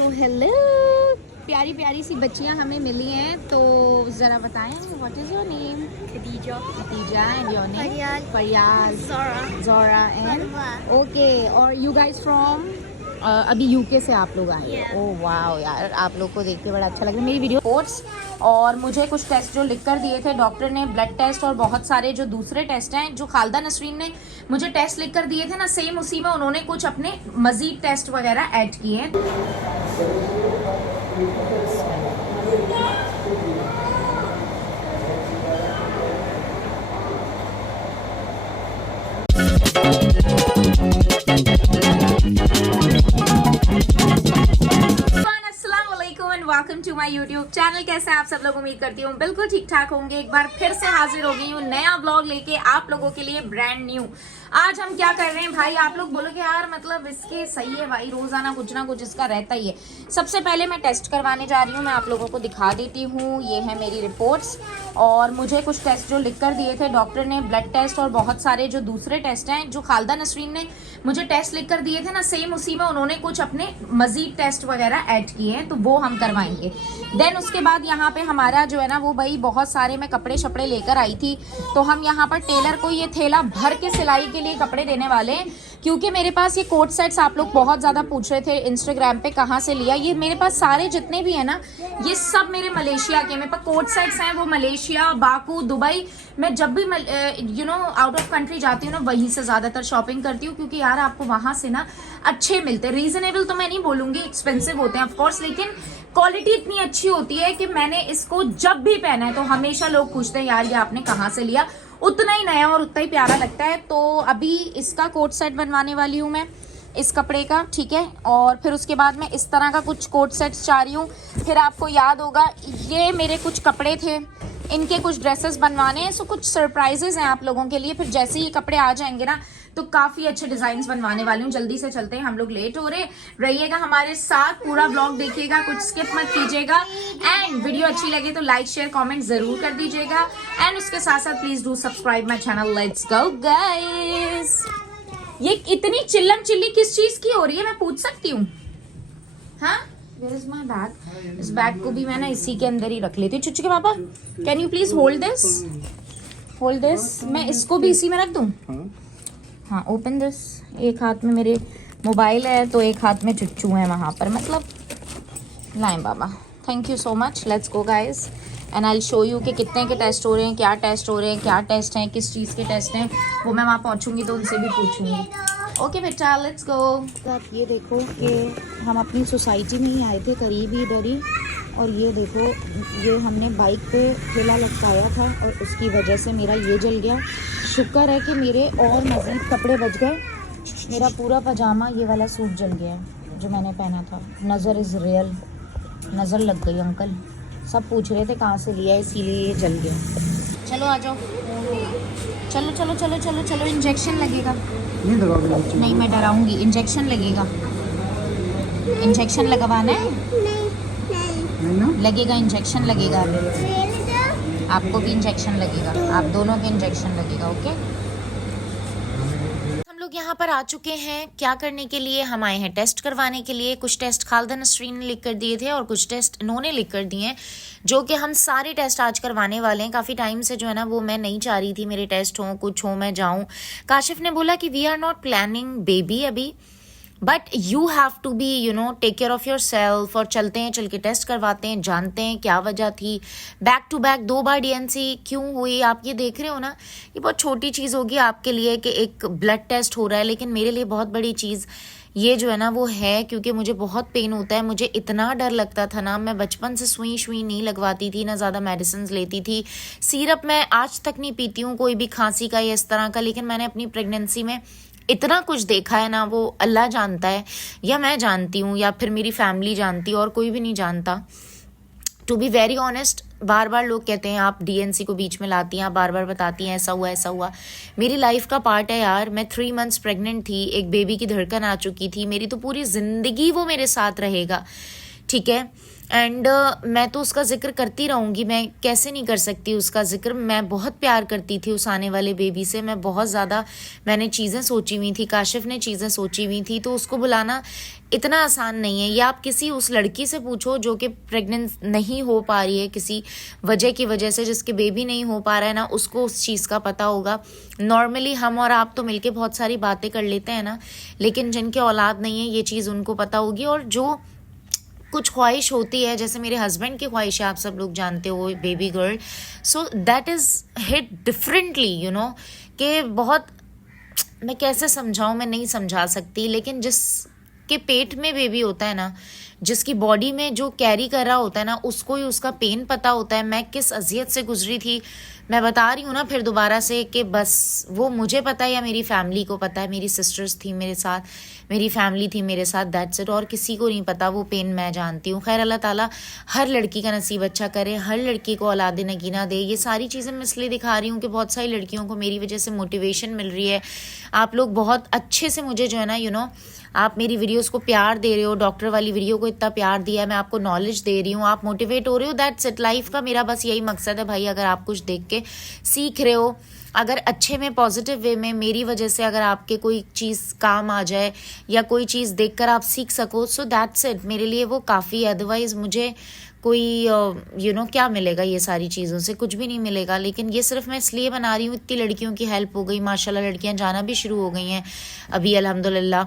So hello, प्यारी प्यारी सी बच्चियां हमें मिली हैं, तो ज़रा बताएं what is your name? Khadija. Khadija and your name? Faryal. फरियाज, Zara. ज़ोरा and Salwa. Okay. और यू गाइज फ्रॉम अभी यूके से आप लोग आए? Yeah. ओह वाह यार, आप लोग को देख के बड़ा अच्छा लग रहा है। मेरी वीडियो रिपोर्ट्स और मुझे कुछ टेस्ट जो लिख कर दिए थे डॉक्टर ने, ब्लड टेस्ट और बहुत सारे जो दूसरे टेस्ट हैं जो खालदा नसरीन ने मुझे टेस्ट लिख कर दिए थे ना, सेम उसी में उन्होंने कुछ अपने मजीद टेस्ट वगैरह ऐड किए हैं। Welcome to my YouTube channel. कैसे हैं आप सब लोग? उम्मीद करती हूँ बिल्कुल ठीक ठाक होंगे। एक बार फिर से हाजिर हो गई हूँ नया ब्लॉग लेके आप लोगों के लिए, ब्रांड न्यू। आज हम क्या कर रहे हैं भाई, आप लोग बोलोगे यार मतलब इसके सही है भाई, रोजाना कुछ ना कुछ इसका रहता ही है। सबसे पहले मैं टेस्ट करवाने जा रही हूँ, मैं आप लोगों को दिखा देती हूँ। ये है मेरी रिपोर्ट्स और मुझे कुछ टेस्ट जो लिख कर दिए थे डॉक्टर ने, ब्लड टेस्ट और बहुत सारे जो दूसरे टेस्ट हैं जो खालदा नसरीन ने मुझे टेस्ट लिख कर दिए थे ना, सेम उसी में उन्होंने कुछ अपने मजीद टेस्ट वगैरह ऐड किए हैं, तो वो हम करवाएंगे। देन उसके बाद यहाँ पे हमारा जो है ना वो भाई बहुत सारे मैं कपड़े शपड़े लेकर आई थी, तो हम यहाँ पर टेलर को ये थैला भर के सिलाई के लिए कपड़े देने वाले हैं, क्योंकि मेरे पास ये कोट सेट्स आप लोग बहुत ज़्यादा पूछ रहे थे इंस्टाग्राम पे कहाँ से लिया। ये मेरे पास सारे जितने भी है ना, ये सब मेरे मलेशिया के, मेरे पास कोट सेट्स हैं वो मलेशिया, बाकू, दुबई। मैं जब भी आउट ऑफ कंट्री जाती हूँ ना, वहीं से ज़्यादातर शॉपिंग करती हूँ, क्योंकि यार आपको वहाँ से ना अच्छे मिलते हैं। रीजनेबल तो मैं नहीं बोलूँगी, एक्सपेंसिव होते हैं ऑफकोर्स, लेकिन क्वालिटी इतनी अच्छी होती है कि मैंने इसको जब भी पहना है तो हमेशा लोग पूछते हैं यार ये आपने कहाँ से लिया। उतना ही नया और उतना ही प्यारा लगता है। तो अभी इसका कोट सेट बनवाने वाली हूँ मैं, इस कपड़े का, ठीक है। और फिर उसके बाद मैं इस तरह का कुछ कोट सेट्स चाह रही हूँ। फिर आपको याद होगा ये मेरे कुछ कपड़े थे, इनके कुछ ड्रेसेस बनवाने हैं, सो कुछ सरप्राइजेस हैं आप लोगों के लिए। फिर जैसे ही ये कपड़े आ जाएंगे ना तो काफ़ी अच्छे डिज़ाइंस बनवाने वाली हूँ। जल्दी से चलते हैं, हम लोग लेट हो रहे, रहिएगा हमारे साथ, पूरा ब्लॉग देखिएगा, कुछ स्किप मत कीजिएगा। एंड वीडियो अच्छी लगे तो लाइक शेयर कमेंट ज़रूर कर दीजिएगा। एंड उसके साथ साथ please do subscribe my channel. Let's go guys. ये इतनी चिल्लम चिल्ली किस चीज़ की हो रही है, मैं पूछ सकती हूँ? हाँ, Where is my bag? इस बैग को भी मैं ना इसी के अंदर ही रख लेती हूँ। चुच्चू के पापा, can you please hold this, hold this. मैं इसको भी इसी में रख दूँ? हाँ, ओपन दिस। एक हाथ में मेरे मोबाइल है तो एक हाथ में चुच्चू है वहाँ पर, मतलब लाएं बाबा। Thank you so much. Let's go guys and I will show you कि कितने के टेस्ट हो रहे हैं, क्या टेस्ट हो रहे हैं, क्या टेस्ट हैं, किस चीज़ के टेस्ट हैं, वो मैं वहाँ पहुँचूँगी तो उनसे भी पूछूँगी। ओके बेटा, लेट्स गो। आप ये देखो कि हम अपनी सोसाइटी में ही आए थे, करीब ही इधर ही, और ये देखो ये हमने बाइक पे ठेला लटकाया था और उसकी वजह से मेरा ये जल गया। शुक्र है कि मेरे और मज़ीद कपड़े बच गए। मेरा पूरा पजामा ये वाला सूट जल गया है जो मैंने पहना था। नज़र इज़ रियल, नज़र लग गई अंकल, सब पूछ रहे थे कहाँ से लिया, इसीलिए ये जल गया। चलो आ जाओ, चलो चलो चलो चलो चलो। इंजेक्शन लगेगा? नहीं, मैं डराऊंगी। इंजेक्शन लगेगा, इंजेक्शन लगवाना है? लगेगा, इंजेक्शन लगेगा, आपको भी इंजेक्शन लगेगा, आप दोनों के इंजेक्शन लगेगा। ओके, हम लोग यहाँ पर आ चुके हैं। क्या करने के लिए? हम आए हैं टेस्ट करवाने के लिए। कुछ टेस्ट खालदा नसरीन ने लिख कर दिए थे और कुछ टेस्ट इन्होंने लिख कर दिए हैं, जो कि हम सारे टेस्ट आज करवाने वाले हैं। काफ़ी टाइम से जो है ना वो मैं नहीं चाह रही थी मेरे टेस्ट हों, कुछ हो, मैं जाऊँ। काशिफ ने बोला कि we are not planning baby अभी, but you have to be take care of your self. और चलते हैं, चल के टेस्ट करवाते हैं, जानते हैं क्या वजह थी। बैक टू बैक 2 बार डीएनसी क्यों हुई, आप ये देख रहे हो ना, ये बहुत छोटी चीज़ होगी आपके लिए कि एक ब्लड टेस्ट हो रहा है, लेकिन मेरे लिए बहुत बड़ी चीज़ ये जो है ना वो है, क्योंकि मुझे बहुत पेन होता है। मुझे इतना डर लगता था ना, मैं बचपन से सुई शुई नहीं लगवाती थी, ना ज़्यादा मेडिसिन लेती थी। सिरप मैं आज तक नहीं पीती हूँ कोई भी खांसी का या इस तरह का, लेकिन मैंने अपनी प्रेगनेंसी में इतना कुछ देखा है ना, वो अल्लाह जानता है, या मैं जानती हूँ, या फिर मेरी फैमिली जानती है, और कोई भी नहीं जानता। टू बी वेरी ऑनेस्ट, बार बार लोग कहते हैं आप डीएनसी को बीच में लाती हैं, आप बार बार बताती हैं ऐसा हुआ ऐसा हुआ। मेरी लाइफ का पार्ट है यार। मैं 3 मंथ्स प्रेग्नेंट थी, एक बेबी की धड़कन आ चुकी थी, मेरी तो पूरी ज़िंदगी वो मेरे साथ रहेगा। ठीक है। एंड मैं तो उसका जिक्र करती रहूँगी, मैं कैसे नहीं कर सकती उसका जिक्र। मैं बहुत प्यार करती थी उस आने वाले बेबी से, मैं बहुत ज़्यादा, मैंने चीज़ें सोची हुई थी, काशिफ ने चीज़ें सोची हुई थी, तो उसको बुलाना इतना आसान नहीं है। या आप किसी उस लड़की से पूछो जो कि प्रेग्नेंट नहीं हो पा रही है किसी वजह की वजह से, जिसके बेबी नहीं हो पा रहा है ना, उसको उस चीज़ का पता होगा। नॉर्मली हम और आप तो मिलके बहुत सारी बातें कर लेते हैं ना, लेकिन जिनके औलाद नहीं है ये चीज़ उनको पता होगी। और जो कुछ ख्वाहिश होती है, जैसे मेरे हस्बैंड की ख्वाहिश है, आप सब लोग जानते हो, baby girl, so that is hit differently, you know, कि बहुत, मैं कैसे समझाऊं, मैं नहीं समझा सकती। लेकिन जिसके पेट में बेबी होता है ना, जिसकी बॉडी में जो कैरी कर रहा होता है ना, उसको ही उसका पेन पता होता है। मैं किस अजियत से गुजरी थी, मैं बता रही हूँ ना फिर दोबारा से, कि बस वो मुझे पता है या मेरी फैमिली को पता है, मेरी सिस्टर्स थी मेरे साथ, मेरी फैमिली थी मेरे साथ, दैट्स इट। और किसी को नहीं पता वो पेन, मैं जानती हूँ। खैर, अल्लाह ताला हर लड़की का नसीब अच्छा करे, हर लड़की को औलाद नगीना दे। ये सारी चीज़ें मैं इसलिए दिखा रही हूँ कि बहुत सारी लड़कियों को मेरी वजह से मोटिवेशन मिल रही है। आप लोग बहुत अच्छे से मुझे जो है ना, यू नो, आप मेरी वीडियोस को प्यार दे रहे हो, डॉक्टर वाली वीडियो को इतना प्यार दिया है, मैं आपको नॉलेज दे रही हूँ, आप मोटिवेट हो रहे हो, दैट्स इट। लाइफ का मेरा बस यही मकसद है भाई। अगर आप कुछ देख के सीख रहे हो, अगर अच्छे में, पॉजिटिव वे में, मेरी वजह से अगर आपके कोई चीज़ काम आ जाए या कोई चीज़ देखकर आप सीख सको, सो दैट्स इट, मेरे लिए वो काफ़ी है। अदरवाइज़ मुझे कोई यू नो क्या मिलेगा, ये सारी चीज़ों से कुछ भी नहीं मिलेगा। लेकिन ये सिर्फ मैं इसलिए बना रही हूँ, इतनी लड़कियों की हेल्प हो गई माशाल्लाह, लड़कियाँ जाना भी शुरू हो गई हैं अभी अल्हम्दुलिल्लाह।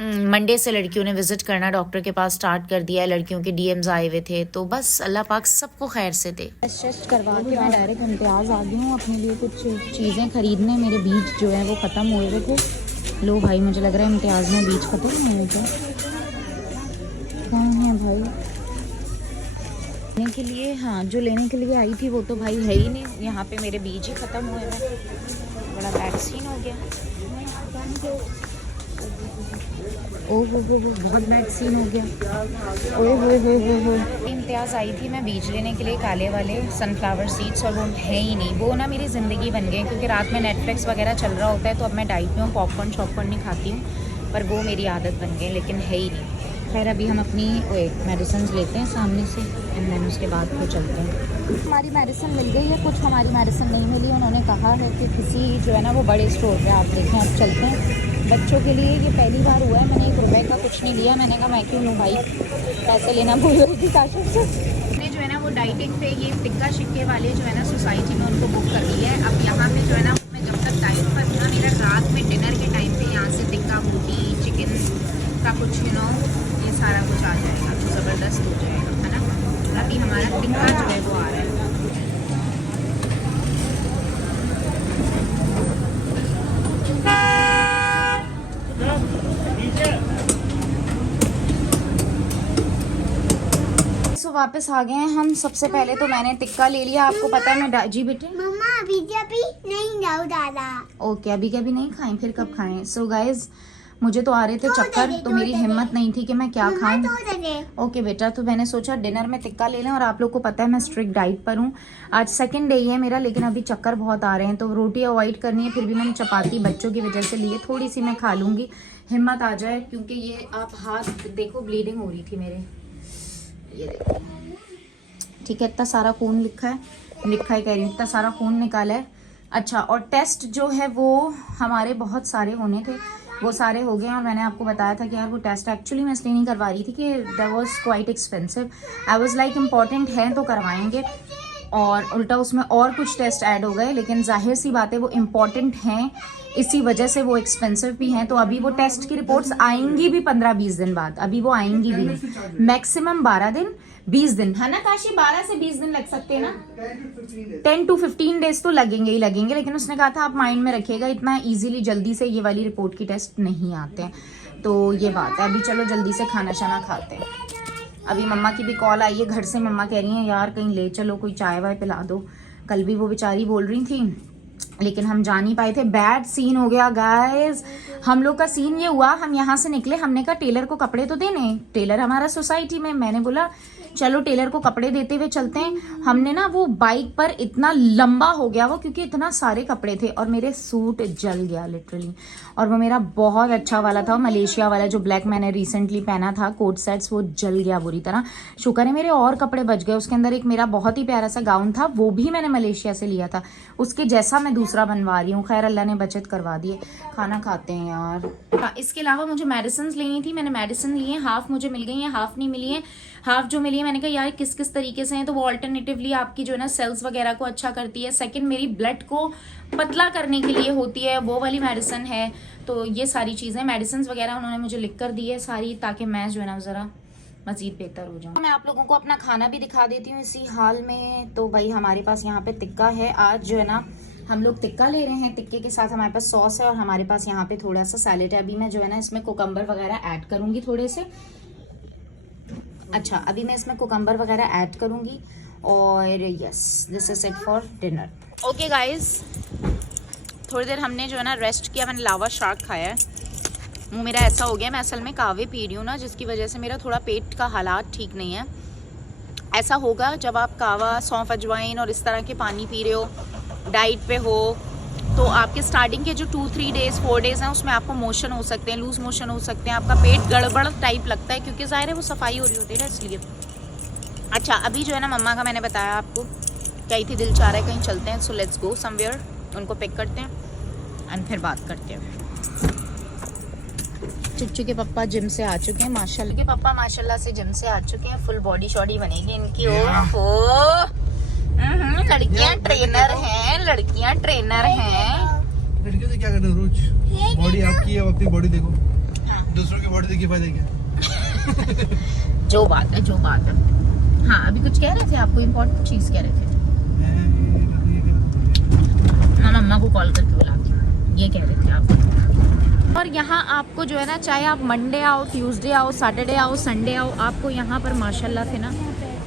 मंडे से लड़कियों ने विज़िट करना डॉक्टर के पास स्टार्ट कर दिया है, लड़कियों के डीएम्स आए हुए थे, तो बस अल्लाह पाक सबको खैर से दे। टेस्ट करवा के मैं डायरेक्ट इम्तियाज़ आ गई हूँ अपने लिए कुछ चीज़ें खरीदने। मेरे बीज जो है वो ख़त्म हुए हुए थे। लो भाई, मुझे लग रहा है इम्तियाज़ में बीज ख़त्म हुए थे। कहाँ है भाई लेने के लिए? हाँ, जो लेने के लिए आई थी वो तो भाई है ही नहीं यहाँ पे, मेरे बीज ही ख़त्म हुए हैं। बड़ा बैड सीन हो गया। ओह हो, बहुत बैड सीन हो गया। ओए हो। इम्तियाज़ आई थी मैं बीज लेने के लिए, काले वाले सनफ्लावर सीड्स, और वो है ही नहीं। वो ना मेरी ज़िंदगी बन गए, क्योंकि रात में नेटफ्लिक्स वगैरह चल रहा होता है, तो अब मैं डाइट में हूँ, पॉपकॉर्न शॉपकॉर्न नहीं खाती हूँ, पर वो मेरी आदत बन गई, लेकिन है ही नहीं। खैर, अभी हम अपनी मेडिसिन लेते हैं सामने से, एंड देन उसके बाद फिर चलते हैं। हमारी मेडिसिन मिल गई है, कुछ हमारी मेडिसिन नहीं मिली। उन्होंने कहा है कि किसी जो है ना वो बड़े स्टोर पे आप देखें। अब चलते हैं। बच्चों के लिए ये पहली बार हुआ है, मैंने 1 रुपए का कुछ नहीं लिया। मैंने कहा मैं क्यों लूँ भाई, पैसे लेना भूल गई थी काशिफ से। मैंने जो है ना वो डाइटिंग पे ये टिक्का शिक्के वाले जो है ना सोसाइटी में उनको बुक कर दिया है। अब यहाँ पे जो है ना मैं जब तक डाइट पर था, मेरा रात में डिनर के टाइम पे यहाँ से टिक्का बोटी चिकन का कुछ यू नो ये सारा कुछ आ जाएगा, तो ज़बरदस्त हो जाएगा, है ना। अभी हमारा टिक्का जो है वो आ रहा है। तो वापस आ गए हैं हम। सबसे पहले तो मैंने टिक्का ले लिया, आपको पता है मैं जी बेटे मम्मा अभी नहीं जाओ दादा। ओके, अभी कभी नहीं खाएं, फिर कब खाएं। सो गाइज, मुझे तो आ रहे थे चक्कर, तो मेरी हिम्मत नहीं थी कि मैं क्या खाऊं। ओके बेटा, तो मैंने सोचा डिनर में टिक्का ले लें, और आप लोग को पता है मैं स्ट्रिक्ट डाइट पर हूँ। आज सेकंड डे है मेरा, लेकिन अभी चक्कर बहुत आ रहे हैं, तो रोटी अवॉइड करनी है। फिर भी मैंने चपाती बच्चों की वजह से लिए, थोड़ी सी मैं खा लूँगी, हिम्मत आ जाए। क्योंकि ये आप हाथ देखो, ब्लीडिंग हो रही थी मेरे, ये देखो, ठीक है। इतना सारा खून लिखा है कह रही हूँ, इतना सारा खून निकाला है। अच्छा, और टेस्ट जो है वो हमारे बहुत सारे होने थे, वो सारे हो गए। और मैंने आपको बताया था कि यार वो टेस्ट एक्चुअली मैं इसलिए नहीं करवा रही थी कि that was quite expensive. I was like important है तो करवाएंगे, और उल्टा उसमें और कुछ टेस्ट ऐड हो गए। लेकिन जाहिर सी बात है वो इम्पॉर्टेंट हैं, इसी वजह से वो एक्सपेंसिव भी हैं। तो अभी वो टेस्ट की रिपोर्ट्स आएंगी भी 15-20 दिन बाद, अभी वो आएंगी भी नहीं, मैक्सिमम 12 दिन 20 दिन, है ना काशी, 12 से 20 दिन लग सकते हैं ना, 10 to 15 डेज तो लगेंगे ही लगेंगे। लेकिन उसने कहा था आप माइंड में रखिएगा, इतना इजीली जल्दी से ये वाली रिपोर्ट की टेस्ट नहीं आते हैं, तो ये बात है। अभी चलो जल्दी से खाना शाना खाते हैं। अभी मम्मा की भी कॉल आई है घर से, मम्मा कह रही हैं यार कहीं ले चलो, कोई चाय वाय पिला दो। कल भी वो बेचारी बोल रही थी लेकिन हम जा नहीं पाए थे। बैड सीन हो गया गाइस। हम लोग का सीन ये हुआ, हम यहाँ से निकले, हमने कहा टेलर को कपड़े तो देने, टेलर हमारा सोसाइटी में, मैंने बोला चलो टेलर को कपड़े देते हुए चलते हैं। हमने ना वो बाइक पर, इतना लंबा हो गया वो क्योंकि इतना सारे कपड़े थे, और मेरे सूट जल गया लिटरली। और वो मेरा बहुत अच्छा वाला था, मलेशिया वाला जो ब्लैक मैंने रिसेंटली पहना था, कोट सेट्स, वो जल गया बुरी तरह। शुक्र है मेरे और कपड़े बच गए। उसके अंदर एक मेरा बहुत ही प्यारा सा गाउन था, वो भी मैंने मलेशिया से लिया था, उसके जैसा मैं दूसरा बनवा रही हूँ। खैर अल्लाह ने बचत करवा दिए। खाना खाते हैं यार। इसके अलावा मुझे मेडिसिन लेनी थी, मैंने मेडिसिन ली है, हाफ मुझे मिल गई है, हाफ नहीं मिली है। हाफ जो मिली है मैंने कहा यार किस किस तरीके से हैं, तो वो ऑल्टरनेटिवली आपकी जो है ना सेल्स वगैरह को अच्छा करती है। सेकंड मेरी ब्लड को पतला करने के लिए होती है, वो वाली मेडिसिन है। तो ये सारी चीज़ें मेडिसिन वगैरह उन्होंने मुझे लिख कर दी है सारी, ताकि मैं जो है ना ज़रा मज़ीद बेहतर हो जाऊँ। मैं आप लोगों को अपना खाना भी दिखा देती हूँ इसी हाल में। तो भाई हमारे पास यहाँ पे टिक्का है, आज जो है ना हम लोग टिक्का ले रहे हैं। टिक्के के साथ हमारे पास सॉस है, और हमारे पास यहाँ पे थोड़ा सा सैलेड है। अभी मैं जो है ना इसमें कुकम्बर वगैरह ऐड करूँगी थोड़े से। अच्छा, अभी मैं इसमें कुकम्बर वगैरह ऐड करूँगी, और yes this is it for dinner. Okay guys, थोड़ी देर हमने जो है ना रेस्ट किया। मैंने लावा शार्क खाया है, मुँह मेरा ऐसा हो गया। मैं असल में कहवे पी रही हूँ ना, जिसकी वजह से मेरा थोड़ा पेट का हालात ठीक नहीं है। ऐसा होगा जब आप कहवा, सौंफ, अजवाइन और इस तरह के पानी पी रहे हो, डाइट पे हो, तो आपके स्टार्टिंग के जो 2-3 डेज 4 डेज हैं उसमें आपको मोशन हो सकते हैं, लूज मोशन हो सकते हैं, आपका पेट गड़बड़ टाइप लगता है, क्योंकि ज़ाहिर है वो सफाई हो रही होती है ना, इसलिए। अच्छा, अभी जो है ना मम्मा का मैंने बताया आपको, कही थी दिल चाह रहा है कहीं चलते हैं, सो लेट्स गो समवेयर। उनको पिक करते हैं एंड फिर बात करते हैं। चुच्चू के पापा जिम से आ चुके हैं, माशाल्लाह के पापा माशाल्लाह से जिम से आ चुके हैं। फुल बॉडी शॉडी बनेगी इनकी। ओहो, लड़कियां ट्रेनर हैं, लड़कियां ट्रेनर हैं। लड़कियों से क्या करना रोज, बॉडी आपकी है, अपनी बॉडी देखो। हाँ। दूसरों की बॉडी देखिए फायदा क्या। जो बात है, जो बात है। हाँ, अभी कुछ कह रहे थे, आपको इम्पोर्टेंट चीज कह रहे थे। मैं मम्मा को कॉल करके बुलाती हूँ, ये कह रहे थे आप। और यहाँ आपको जो है ना, चाहे आप मंडे आओ, ट्यूसडे आओ, सैटरडे आओ, संडे आओ, आपको यहाँ पर माशाल्लाह से ना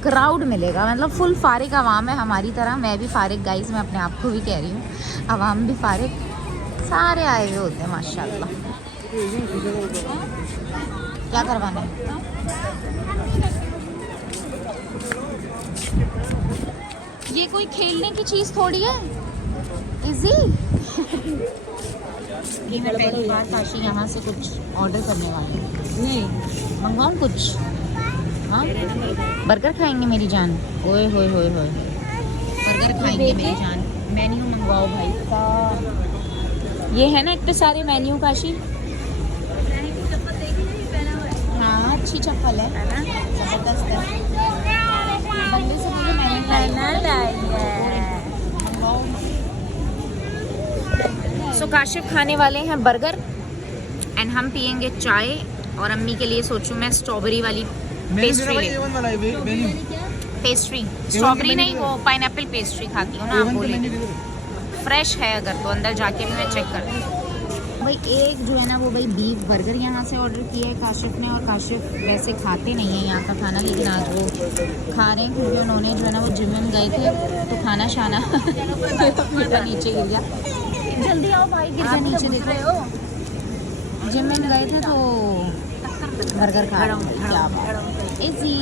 क्राउड मिलेगा। मतलब फुल फारिग आवाम है हमारी तरह। मैं भी फारिग गाइज, मैं अपने आप को भी कह रही हूँ, आवाम भी फारिग, सारे आए हुए होते हैं माशाल्लाह। क्या करवाना है? ये कोई खेलने की चीज़ थोड़ी है, इजी। ये मैं पहली बार काशी यहाँ से कुछ ऑर्डर करने वाली हूँ। नहीं मंगवाऊँ कुछ? हाँ, बर्गर खाएंगे मेरी जान। ओए होए होए होए, बर्गर खाएंगे मेरी जान। मेन्यू मंगवाओ भाई। ये है ना इतने सारे मेन्यू काशी। हाँ, अच्छी चप्पल है, जबरदस्त है। बंदे से मुझे सो काशिफ खाने वाले हैं बर्गर एंड हम पियेंगे चाय। और अम्मी के लिए सोचूं मैं स्ट्रॉबेरी वाली पेस्ट्री ले। पेस्ट्री स्ट्रॉबेरी नहीं, वो पाइनएप्पल पेस्ट्री खाती हूँ ना, आप बोले फ्रेश है अगर तो अंदर जाके भी मैं चेक करती हूँ। भाई एक जो है ना वो भाई बीफ बर्गर यहाँ से ऑर्डर किया है काशिफ ने, और काशिफ वैसे खाते नहीं है यहाँ का खाना, लेकिन आज वो खा रहे हैं क्योंकि उन्होंने जो है ना वो जिम में गए थे, तो खाना शाना बेटा नीचे गिर गया। जल्दी आओ भाई, गिर गया नीचे, देखो जिम में गए थे तो बर्गर खा रहा हूँ। क्या बात, इजी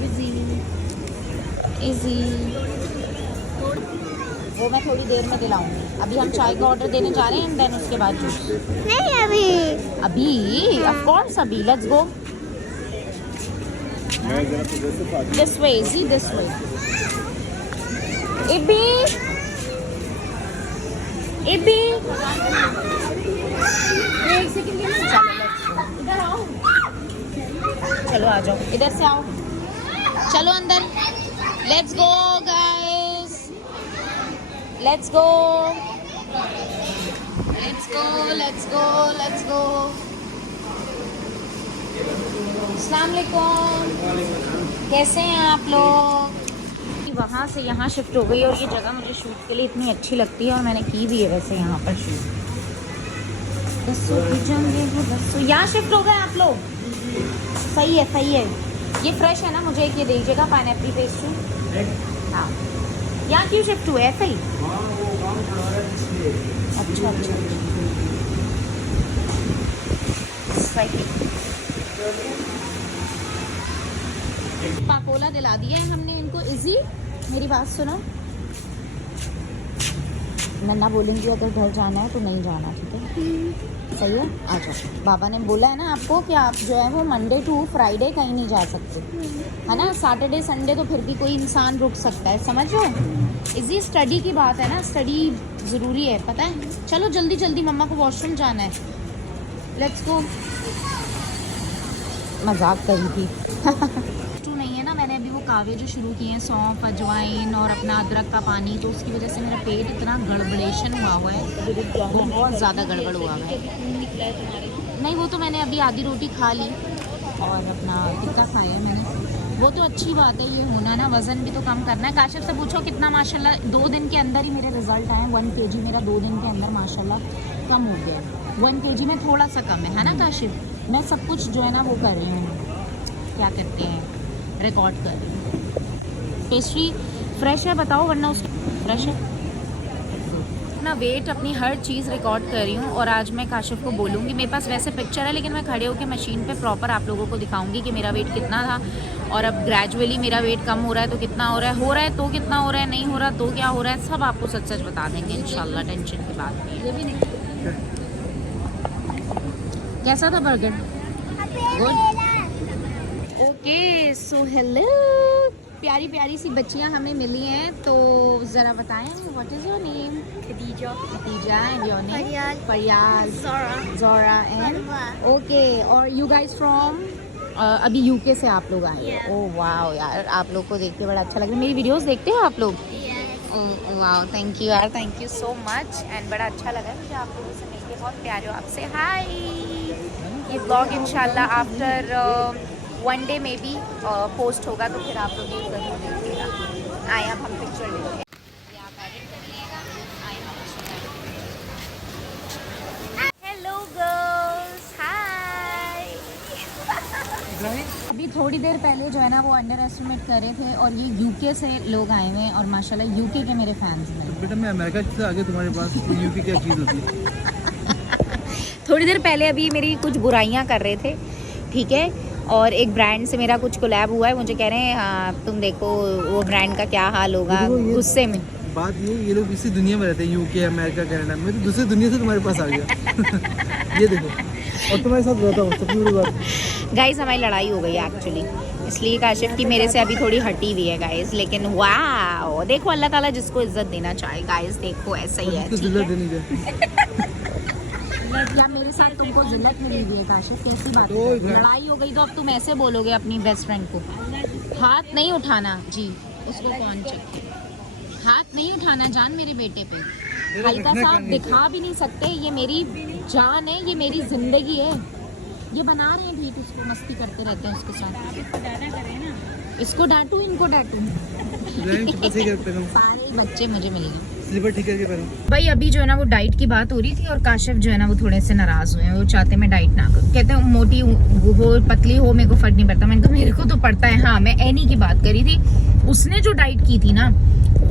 इजी इजी। वो मैं थोड़ी देर में दिलाऊंगी। अभी हम चाय का ऑर्डर देने जा रहे हैं, देन उसके बाद जूस। नहीं अभी ऑफ कोर्स अभी, let's go this way, see this way. इबी इबी, एक सेकंड, इधर आओ, चलो आ जाओ, इधर से आओ, चलो अंदर, let's go guys, let's go let's go let's go let's go. अस्सलाम वालेकुम, कैसे हैं आप लोग? वहाँ से यहाँ शिफ्ट हो गई और ये जगह मुझे शूट के लिए इतनी अच्छी लगती है और मैंने की भी है वैसे यहाँ पर शूट। यहाँ शिफ्ट हो गए आप लोग? सही है सही है। ये फ्रेश है ना? मुझे एक ये दीजिएगा पाइनएप्पल पेस्ट्री। हाँ, यहाँ क्यों शिफ्ट हुए? ऐसे ही अच्छा अच्छा सही। पापोला दिला दिया है हमने इनको। इजी मेरी बात सुनो, नन्ना बोलेंगी अगर घर जाना है तो नहीं जाना, ठीक है? सही है, आ जाओ। बाबा ने बोला है ना आपको कि आप जो है वो मंडे टू फ्राइडे कहीं नहीं जा सकते, है ना? सैटरडे संडे तो फिर भी कोई इंसान रुक सकता है, समझ रहे हो? इजी स्टडी की बात है ना, स्टडी ज़रूरी है, पता है? चलो जल्दी जल्दी, मम्मा को वॉशरूम जाना है, लेट्स गो। मजाक करी थी। टू नहीं है ना, मैंने अभी वो कावे जो शुरू किए हैं, सौंफ, अजवाइन और अपना अदरक का पानी, तो उसकी वजह से मेरा पेट इतना गड़बड़ेशन हुआ है, बहुत ज़्यादा गड़बड़ हुआ है। नहीं वो तो मैंने अभी आधी रोटी खा ली और अपना टिक्का खाया है मैंने, वो तो अच्छी बात है ये होना ना, वज़न भी तो कम करना है। काशिफ से पूछो कितना, माशाल्लाह 2 दिन के अंदर ही मेरे रिजल्ट आए हैं। 1 kg मेरा 2 दिन के अंदर माशाल्लाह कम हो गया है। 1 kg में थोड़ा सा कम है ना काशिफ? मैं सब कुछ जो है ना वो कर रही हूँ, क्या करते हैं, रिकॉर्ड कर रही हूँ। पेस्ट्री फ्रेश है बताओ, वरना उसको फ्रेश है अपना वेट, अपनी हर चीज़ रिकॉर्ड कर रही हूँ। और आज मैं काशिफ को बोलूँगी, मेरे पास वैसे पिक्चर है लेकिन मैं खड़े होकर मशीन पे प्रॉपर आप लोगों को दिखाऊंगी कि मेरा वेट कितना था और अब ग्रेजुअली मेरा वेट कम हो रहा है तो कितना हो रहा है तो कितना हो रहा है, नहीं हो रहा तो क्या हो रहा है, सब आपको सच सच बता देंगे इंशाल्लाह, टेंशन की बात नहीं। ये भी नहीं। कैसा था burger? Good. Okay so hello, प्यारी प्यारी सी बच्चियां हमें मिली हैं, तो ज़रा बताएं what is your name? Khadija. Khadija, and your name? Faryal. Fariyal, Zara. ज़ोरा and Marwa. Okay. और यू गाइस फ्रॉम? अभी यूके से आप लोग आए Yeah. हो? ओह वाओ यार, आप लोग को देख के बड़ा अच्छा लग रहा है। मेरी वीडियोस देखते हो आप लोग? Yes. Oh wow, thank you यार, thank you so much. And बड़ा अच्छा लगा मुझे आप लोगों से मिलके, बहुत प्यारे हो आपसे। हाय, ये ब्लॉग इंशाल्लाह आफ्टर 1 डे में भी पोस्ट होगा, तो फिर आप लोग ये ज़रूर देखिएगा। आए अब हम पिक्चर लेते हैं। हेलो गर्ल्स, हाय। अभी थोड़ी देर पहले जो है ना वो अंडर एस्टिमेट कर रहे थे, और ये यूके से लोग आए हुए हैं और माशाल्लाह यूके के मेरे फैंस हैं। बेटा मैं अमेरिका से आगे तुम्हारे पास यूपी क्या चीज़ होती है? थोड़ी देर पहले अभी मेरी कुछ बुराइयां कर रहे थे, ठीक है? और एक ब्रांड से मेरा कुछ कोलैब हुआ है, मुझे कह रहे हैं हाँ, तुम देखो वो ब्रांड का क्या हाल होगा, देखो ये गुस्से में। बात ये लोग इसी दुनिया में रहते हैं, यूके, अमेरिका, कनाडा। मैं तो दूसरी दुनिया से तुम्हारे पास आ गया। ये देखो, और तुम्हारे साथ रहता हूँ, सबसे बड़ी बात। गाइस हमारी लड़ाई हो गई एक्चुअली, इसलिए काशिफ की मेरे से अभी थोड़ी हटी हुई है गाइस, लेकिन वाह देखो अल्लाह ताला जिसको इज्जत देना चाहे गाइस, देखो ऐसा ही है, उसको ठीक जिल्लत है? देनी चाहिए। क्या मेरे साथ तुमको जिल्लत मिली हुई है काशिफ? कैसी बात तो है? इधर- लड़ाई हो गई तो अब तुम ऐसे बोलोगे अपनी बेस्ट फ्रेंड को? हाथ नहीं उठाना जी, उसको कौन चेक, हाथ नहीं उठाना जान मेरे बेटे पे, हल्का सा दिखा भी नहीं सकते। ये मेरी जान है, ये मेरी जिंदगी है। ये बना रहे हैं ठीक, इसको मस्ती करते रहते हैं उसके साथ। इसको डांटू, इनको डांटू, सारे बच्चे मुझे मिल गए। स्लीपर ठीक करके पहनो। भाई अभी जो है ना वो डाइट की बात हो रही थी, और काशिफ जो है ना वो थोड़े से नाराज हुए हैं, वो चाहते मैं डाइट ना करूं, कहते हैं मोटी हो पतली हो मेरे को फर्क नहीं पड़ता। मैंने कहा मेरे को तो पड़ता है। हाँ, मैं एनी की बात करी थी, उसने जो डाइट की थी ना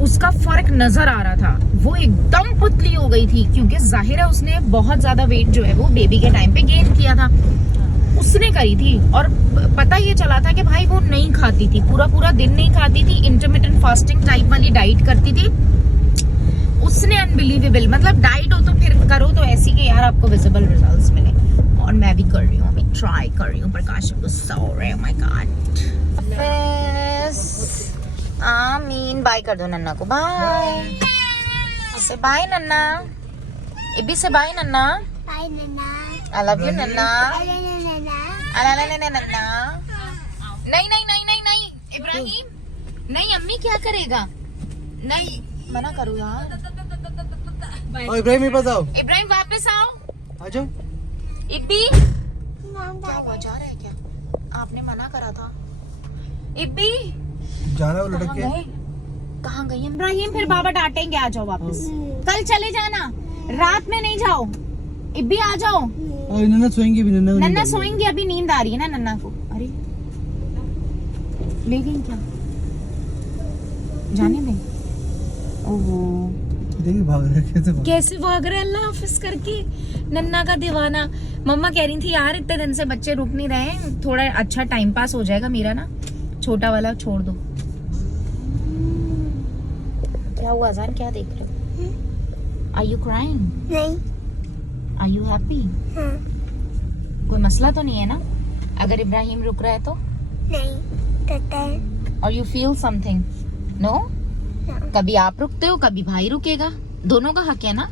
उसका फर्क नजर आ रहा था, वो एकदम पतली हो गई थी, क्योंकि जाहिर है उसने बहुत ज्यादा वेट जो है वो बेबी के टाइम पे गेन किया था, उसने करी थी। और पता ये चला था कि भाई वो नहीं खाती थी, पूरा दिन नहीं खाती थी, इंटरमिटेंट फास्टिंग टाइप वाली डाइट करती थी उसने। अनबिलीवेबल, मतलब डाइट हो तो फिर करो तो ऐसी कि यार आपको विजिबल रिजल्ट्स मिले, और मैं भी कर रही हूँ, अभी ट्राई कर रही हूँ। प्रकाश को सो रहे, माय गॉड। आमीन, बाय कर दो नन्ना को, बाय से, बाय नन्ना, इबी से बाय नन्ना, Bye, Nana. I love you नन्ना, Bye, Nana. नन्ना। नहीं इब्राहिम, नहीं अम्मी क्या करेगा, नहीं मना करो यार। और इब्राहिम मेरे पास आओ, इब्राहिम वापस आओ, आ जाओ। इब्बी Mom, क्या हुआ, जा रहा है क्या? आपने मना करा था। इब्बी जाना वो लड़क के। कहाँ गई इब्राहिम? फिर बाबा डांटेंगे, आ जाओ वापस, कल चले जाना, रात में नहीं जाओ। इब्बी आ जाओ, और नन्ना सोएंगी भी, नन्ना सोएंगी, अभी नींद आ रही है ना नन्ना को। अरे ले गई क्या? जाने दे। ओहो देखिए भाग रहा है, कैसे भाग रहा है अल्लाह हाफिज करके, नन्ना का दीवाना। मम्मा कह रही थी यार इतने दिन से बच्चे रुक नहीं रहे हैं, थोड़ा अच्छा टाइम पास हो जाएगा मेरा ना, छोटा वाला छोड़ दो। क्या हुआ अजान, क्या देख रहे हो? Are you crying? नहीं। Are you happy? हाँ। कोई मसला तो नहीं है ना अगर इब्राहिम रुक रहा है तो? नहीं पता है। और यू फील समथिंग? नो? हाँ। कभी आप रुकते हो कभी भाई रुकेगा, दोनों का हक है ना,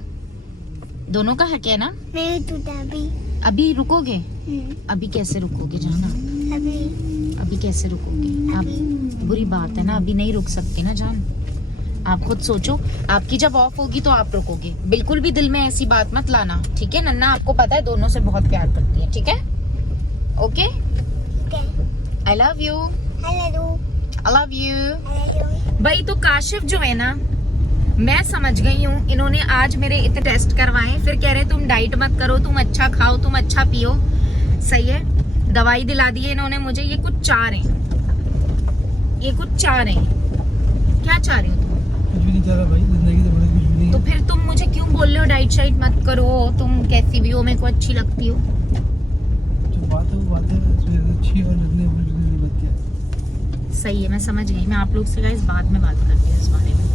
दोनों का हक है ना। मैं टूटा भी। अभी रुकोगे? अभी कैसे रुकोगे जाना? अभी कैसे रुकोगे आप? बुरी बात है ना, अभी नहीं रुक सकते ना जान। आप खुद सोचो, आपकी जब ऑफ होगी तो आप रुकोगे। बिल्कुल भी दिल में ऐसी बात मत लाना, ठीक है? नन्ना आपको पता है दोनों से बहुत प्यार करती है, ठीक है? Okay, I love you. Hello. I love you. Hello. भाई तो काशिफ जो है ना, मैं समझ गई हूँ, इन्होंने आज मेरे इतने टेस्ट करवाए, फिर कह रहे तुम डाइट मत करो, तुम अच्छा खाओ, तुम अच्छा पियो। सही है, दवाई दिला दी है इन्होंने मुझे। ये कुछ चाह रहे हैं, ये कुछ चाह रहे हैं। क्या चाह रहे हो तुम? कुछ भी नहीं चाह रहा भाई, जिंदगी से बड़ा कुछ भी नहीं तो है। फिर तुम मुझे क्यों बोल रहे हो डाइट शाइट मत करो? तुम कैसी भी हो, मेरे को अच्छी लगती हो। जो बात है वो बात है, इसमें अच्छी और लगने वाली जरूरत क्या है? सही है, मैं समझ गई। मैं आप लोग से गाइस बाद में बात करती हूँ इस बारे में।